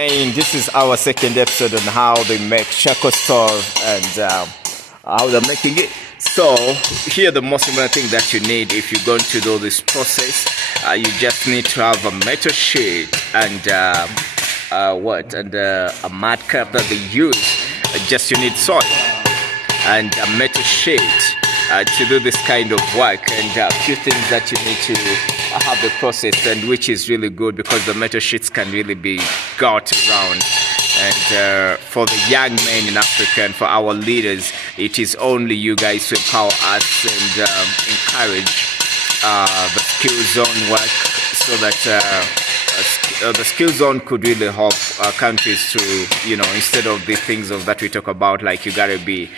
And this is our second episode on how they make charcoal stove and how they're making it. So here the most important thing that you need if you're going to do this process, you just need to have a metal sheet and a mud cup that they use. Just you need soil and a metal sheet to do this kind of work, and a few things that you need to have the process, and which is really good because the metal sheets can really be got around. And for the young men in Africa and for our leaders, it is only you guys to empower us and encourage the skill zone work, so that the skill zone could really help countries to, instead of the things of that we talk about, like you gotta be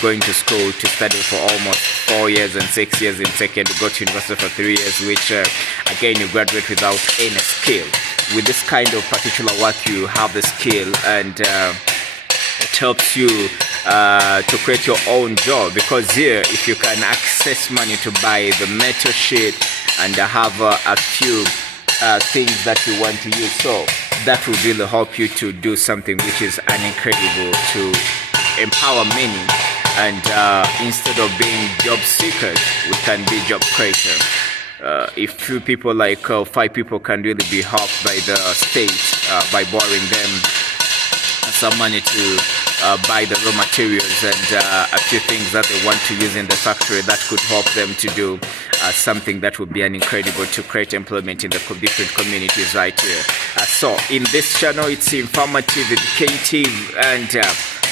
going to school to study for almost 4 years and 6 years in second, you go to university for 3 years, which again you graduate without any skill. With this kind of particular work, you have the skill, and it helps you to create your own job, because here if you can access money to buy the metal sheet and have a few things that you want to use, so that will really help you to do something which is incredible to empower many, and instead of being job seekers, we can be job creators. If few people, like 5 people, can really be helped by the state by borrowing them some money to buy the raw materials and a few things that they want to use in the factory, that could help them to do something that would be incredible to create employment in the different communities right here. So in this channel, it's informative, educative, and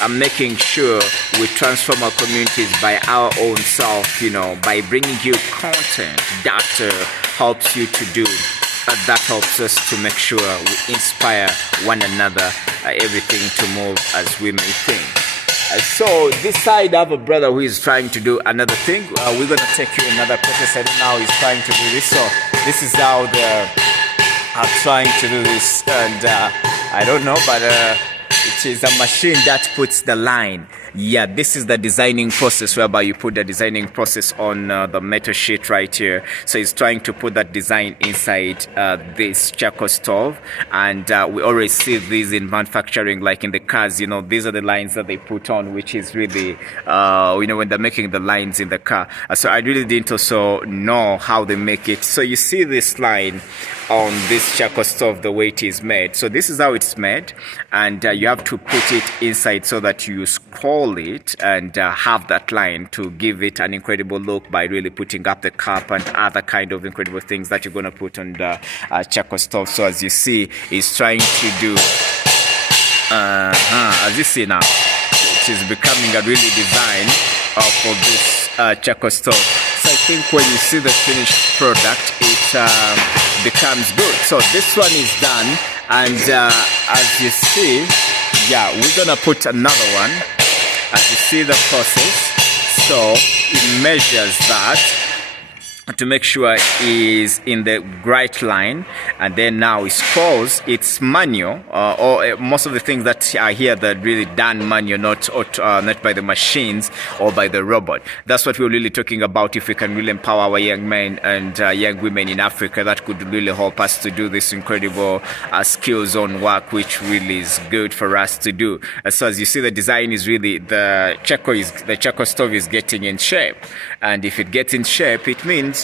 I'm making sure we transform our communities by our own self, by bringing you content that helps you to do. That helps us to make sure we inspire one another, everything to move as we may think. So this side I have a brother who is trying to do another thing. We're going to take you another process. I don't know how he's trying to do this. So this is how they're trying to do this, and I don't know, but it is a machine that puts the line. Yeah, this is the designing process, whereby you put the designing process on the metal sheet right here. So he's trying to put that design inside this charcoal stove, and we always see these in manufacturing, like in the cars. These are the lines that they put on, which is really when they're making the lines in the car. So I really didn't also know how they make it. So you see this line on this charcoal stove, the way it is made. So this is how it's made, and you have to put it inside so that you scroll it and have that line to give it an incredible look by really putting up the cup and other kind of incredible things that you're going to put on the charcoal stove. So as you see, it's trying to do as you see now, it is becoming a really design for this charcoal stove. So I think when you see the finished product, it becomes good. So this one is done, and as you see, yeah, we're gonna put another one. As you see the process, so it measures that to make sure it is in the right line, and then now it scrolls. It's manual, or most of the things that are here that really done manual, not by the machines or by the robot. That's what we're really talking about. If we can really empower our young men and young women in Africa, that could really help us to do this incredible skill zone work, which really is good for us to do. So as you see, the design is really, the charcoal stove is getting in shape, and if it gets in shape, it means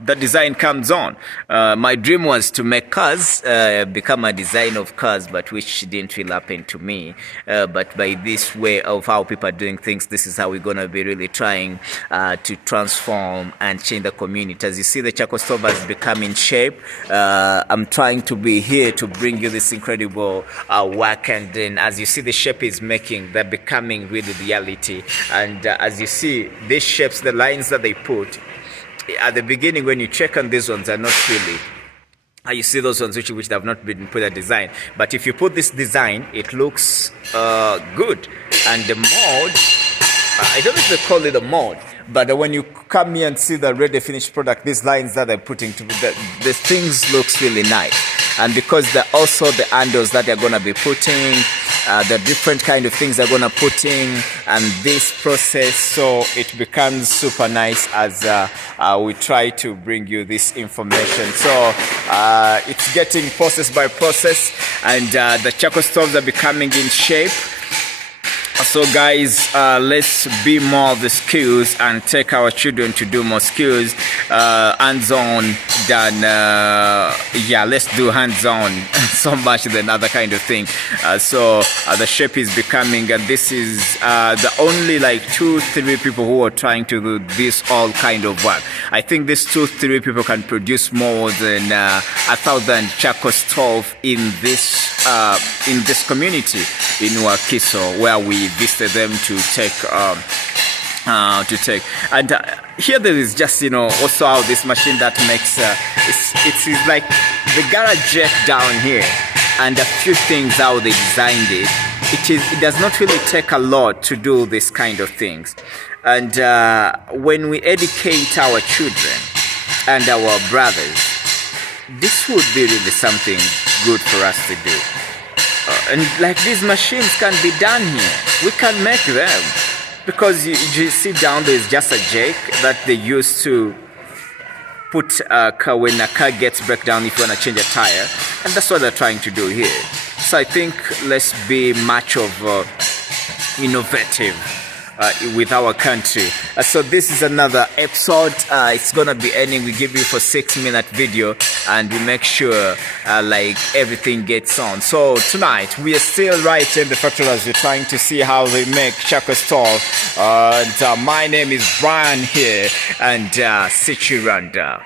the design comes on. My dream was to make cars, become a designer of cars, but which didn't really happen to me. But by this way of how people are doing things, this is how we're going to be really trying to transform and change the community. As you see, the charcoal stove has become in shape. I'm trying to be here to bring you this incredible work, and then as you see, the shape is making, they're becoming really reality. And as you see, these shapes, the lines that they put, at the beginning, when you check on these ones, are not really. You see those ones which have not been put a design. But if you put this design, it looks good. And the mold, I don't know if they call it a mold, but when you come here and see the ready finished product, these lines that they're putting to the things looks really nice. And because they're also the handles that they're going to be putting, the different kind of things they're gonna put in and this process, so it becomes super nice as we try to bring you this information. So it's getting process by process, and the charcoal stoves are becoming in shape. So guys, let's be more of the skills and take our children to do more skills, hands-on than yeah, let's do hands-on so much than other kind of thing. So the shape is becoming, and this is the only like 2-3 people who are trying to do this all kind of work. I think these 2-3 people can produce more than 1,000 charcoal stove in this community in Wakiso, where we visited them to take and here there is just, you know, also how this machine that makes it's like the garage jet down here, and a few things how they designed it. It does not really take a lot to do this kind of things, and when we educate our children and our brothers, this would be really something good for us to do. And like these machines can be done here. We can make them, because you see down there is just a jack that they use to put a car when a car gets breakdown if you want to change a tire, and that's what they're trying to do here. So I think let's be much of innovative with our country. So this is another episode. It's gonna be ending. We give you for 6-minute video, and we make sure like everything gets on. So tonight we are still right in the factory as we're trying to see how they make charcoal stove. And my name is Brian here, and Sichiranda.